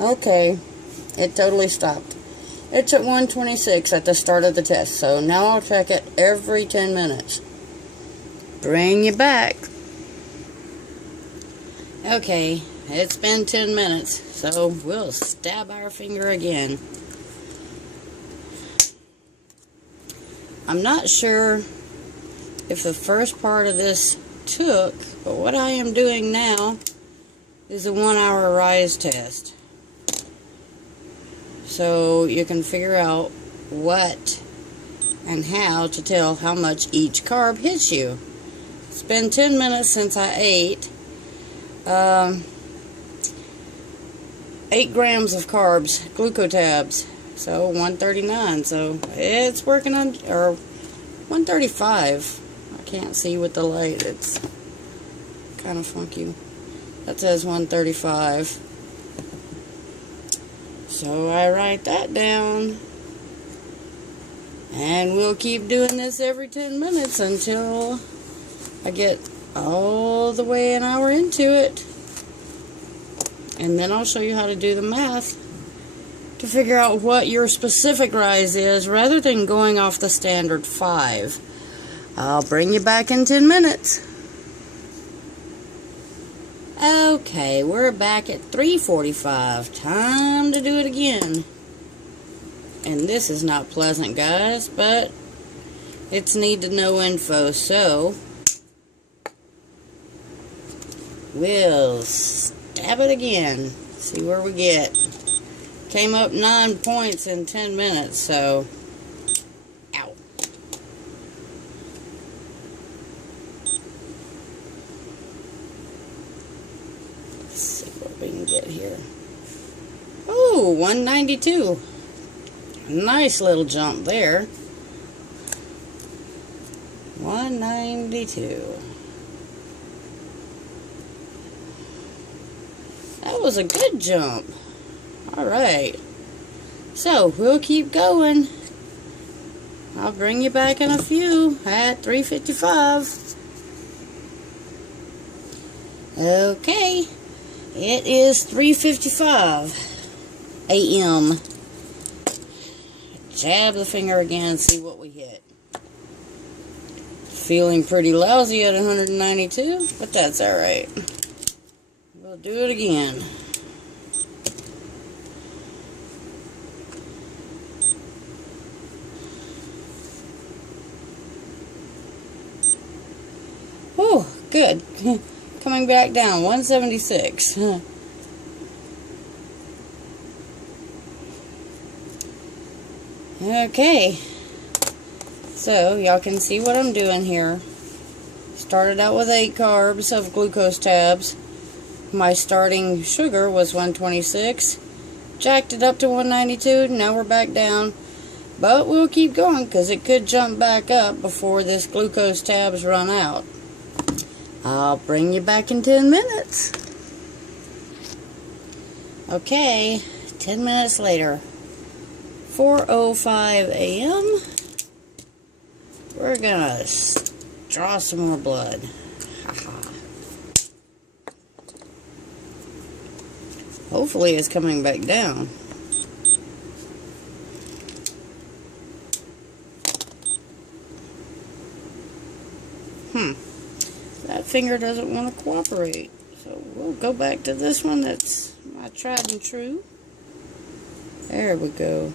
Okay, it totally stopped. It's at 126 at the start of the test, so now I'll check it every 10 minutes. Bring you back. Okay, it's been 10 minutes, so we'll stab our finger again. I'm not sure if the first part of this took, but what I am doing now is a 1 hour rise test. So you can figure out what and how to tell how much each carb hits you. It's been 10 minutes since I ate. 8 grams of carbs, glucotabs, so 139. So it's working on, or 135. I can't see with the light. It's kind of funky. That says 135. So I write that down. And we'll keep doing this every 10 minutes until I get all the way an hour into it. And then I'll show you how to do the math to figure out what your specific rise is rather than going off the standard 5. I'll bring you back in 10 minutes. Okay, we're back at 3:45. Time to do it again. And this is not pleasant, guys, but it's need to know info, so we'll stab it again. See where we get. Came up 9 points in 10 minutes, so ow. Let's see what we can get here. Oh, 192. Nice little jump there. 192. That was a good jump. Alright. So, we'll keep going. I'll bring you back in a few at 3:55. Okay. It is 3:55 a.m. Jab the finger again and see what we hit. Feeling pretty lousy at 192, but that's alright. We'll do it again. Oh, good. Coming back down, 176. Okay, so y'all can see what I'm doing here. Started out with 8 carbs of glucose tabs. My starting sugar was 126. Jacked it up to 192. Now we're back down. But we'll keep going because it could jump back up before this glucose tabs run out. I'll bring you back in 10 minutes. Okay, 10 minutes later. 4:05 a.m. We're gonna draw some more blood. Hopefully it's coming back down. That finger doesn't want to cooperate. So we'll go back to this one that's my tried and true. There we go.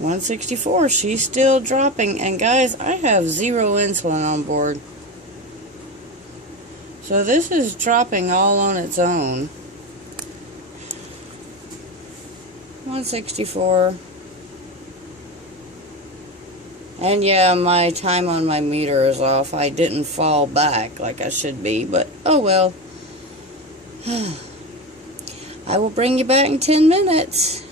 $164. She's still dropping. And guys, I have 0 insulin on board. So this is dropping all on its own. 164. And yeah, my time on my meter is off. I didn't fall back like I should be, but oh well. I will bring you back in 10 minutes.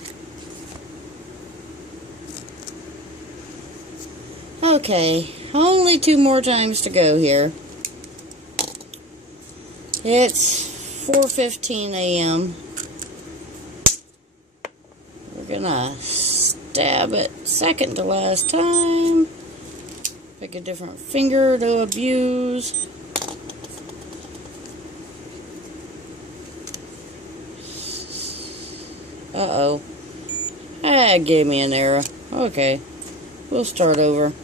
Okay, only 2 more times to go here. It's 4:15 a.m. We're gonna stab it second to last time. Pick a different finger to abuse. Uh-oh. Ah, it gave me an error. Okay. We'll start over.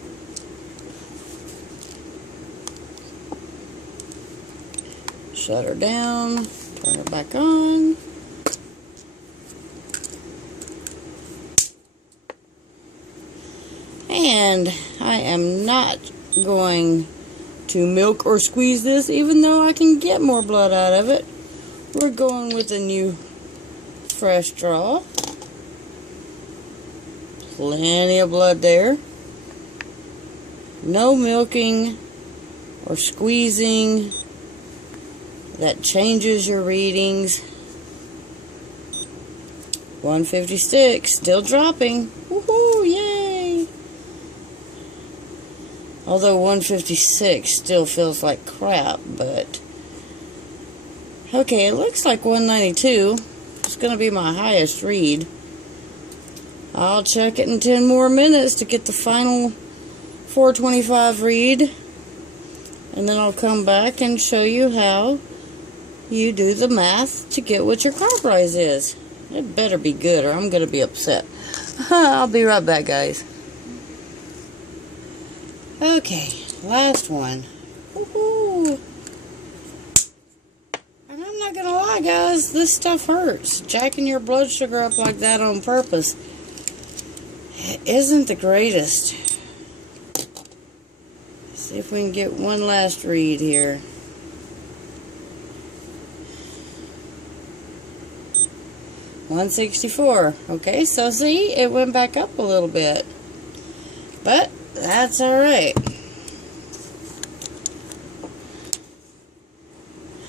Shut her down. Turn her back on. And I am not going to milk or squeeze this, even though I can get more blood out of it. We're going with a new fresh draw. Plenty of blood there. No milking or squeezing. That changes your readings. 156, still dropping. Woohoo, yay! Although 156 still feels like crap, but... Okay, it looks like 192 is going to be my highest read. I'll check it in 10 more minutes to get the final 425 read. And then I'll come back and show you how you do the math to get what your carb rise is. It better be good or I'm going to be upset. I'll be right back, guys. Okay, last one. Woohoo! And I'm not going to lie, guys, this stuff hurts. Jacking your blood sugar up like that on purpose isn't the greatest. See if we can get one last read here. $164. Okay, so see, it went back up a little bit. But that's alright.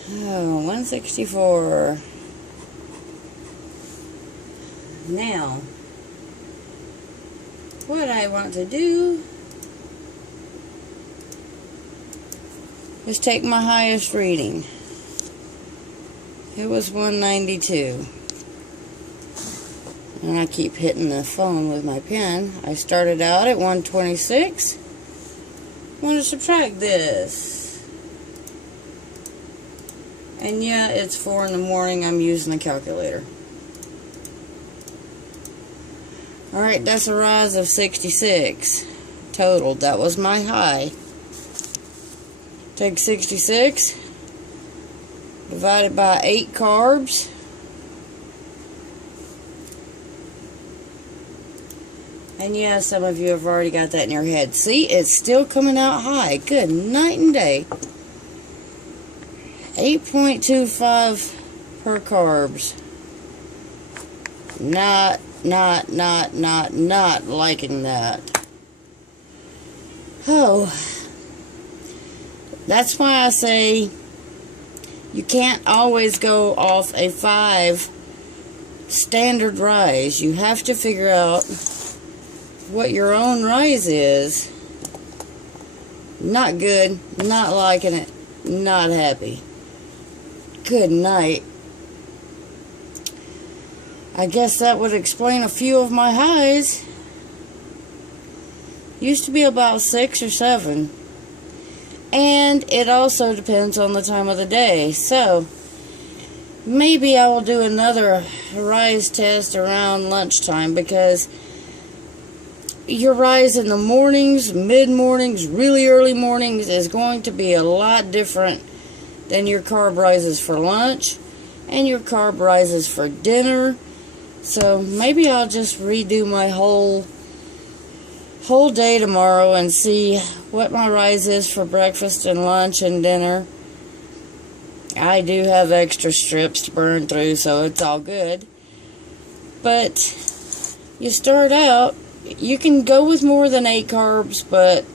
Oh, 164. Now, what I want to do is take my highest reading. It was 192. And I keep hitting the phone with my pen. I started out at 126. I'm going to subtract this. And yeah, it's 4 in the morning. I'm using a calculator. Alright, that's a rise of 66 total. That was my high. Take 66, divided by 8 carbs. And yeah, some of you have already got that in your head. See, it's still coming out high. Good night and day. 8.25 per carbs. Not liking that. Oh. That's why I say you can't always go off a 5 standard rise. You have to figure out what your own rise is. Not good, not liking it, not happy. Good night. I guess that would explain a few of my highs. Used to be about 6 or 7. And it also depends on the time of the day. So, maybe I will do another rise test around lunchtime, because your rise in the mornings, mid-mornings, really early mornings is going to be a lot different than your carb rises for lunch and your carb rises for dinner. So maybe I'll just redo my whole day tomorrow and see what my rise is for breakfast and lunch and dinner. I do have extra strips to burn through, so it's all good. But you start out, you can go with more than 8 carbs, but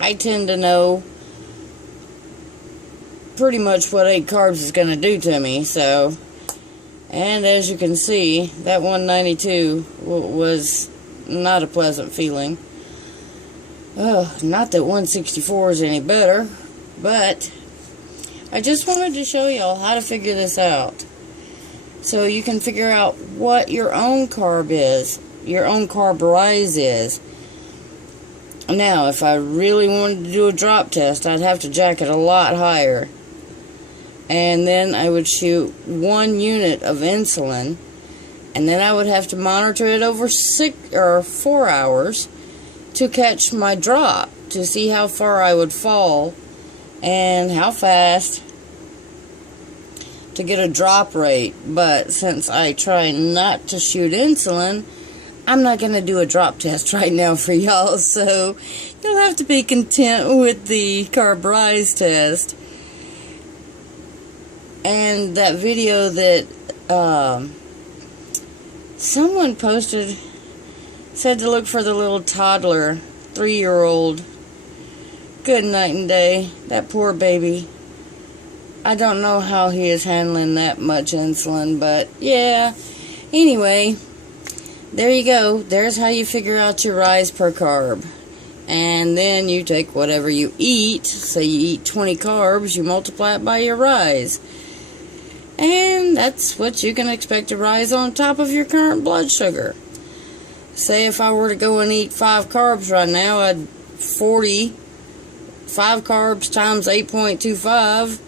I tend to know pretty much what 8 carbs is going to do to me. So, and as you can see, that 192 was not a pleasant feeling. Not that 164 is any better, but I just wanted to show y'all how to figure this out, so you can figure out what your own carb is, your own carb rise is. Now, if I really wanted to do a drop test, I'd have to jack it a lot higher. And then I would shoot 1 unit of insulin, and then I would have to monitor it over 4 hours to catch my drop, to see how far I would fall and how fast, to get a drop rate. But since I try not to shoot insulin, I'm not going to do a drop test right now for y'all, so you'll have to be content with the carb rise test. And that video that someone posted said to look for the little toddler, 3-year-old. Good night and day. That poor baby. I don't know how he is handling that much insulin, but yeah. Anyway, there you go. There's how you figure out your rise per carb. And then you take whatever you eat. Say you eat 20 carbs, you multiply it by your rise. And that's what you can expect to rise on top of your current blood sugar. Say if I were to go and eat 5 carbs right now, I'd 5 carbs times 8.25.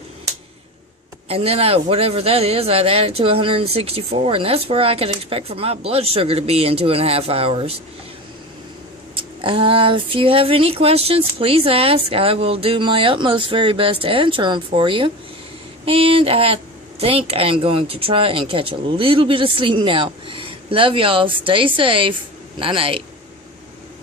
And then whatever that is, I'd add it to 164. And that's where I could expect for my blood sugar to be in 2.5 hours. If you have any questions, please ask. I will do my utmost very best to answer them for you. And I think I'm going to try and catch a little bit of sleep now. Love y'all. Stay safe. Night-night.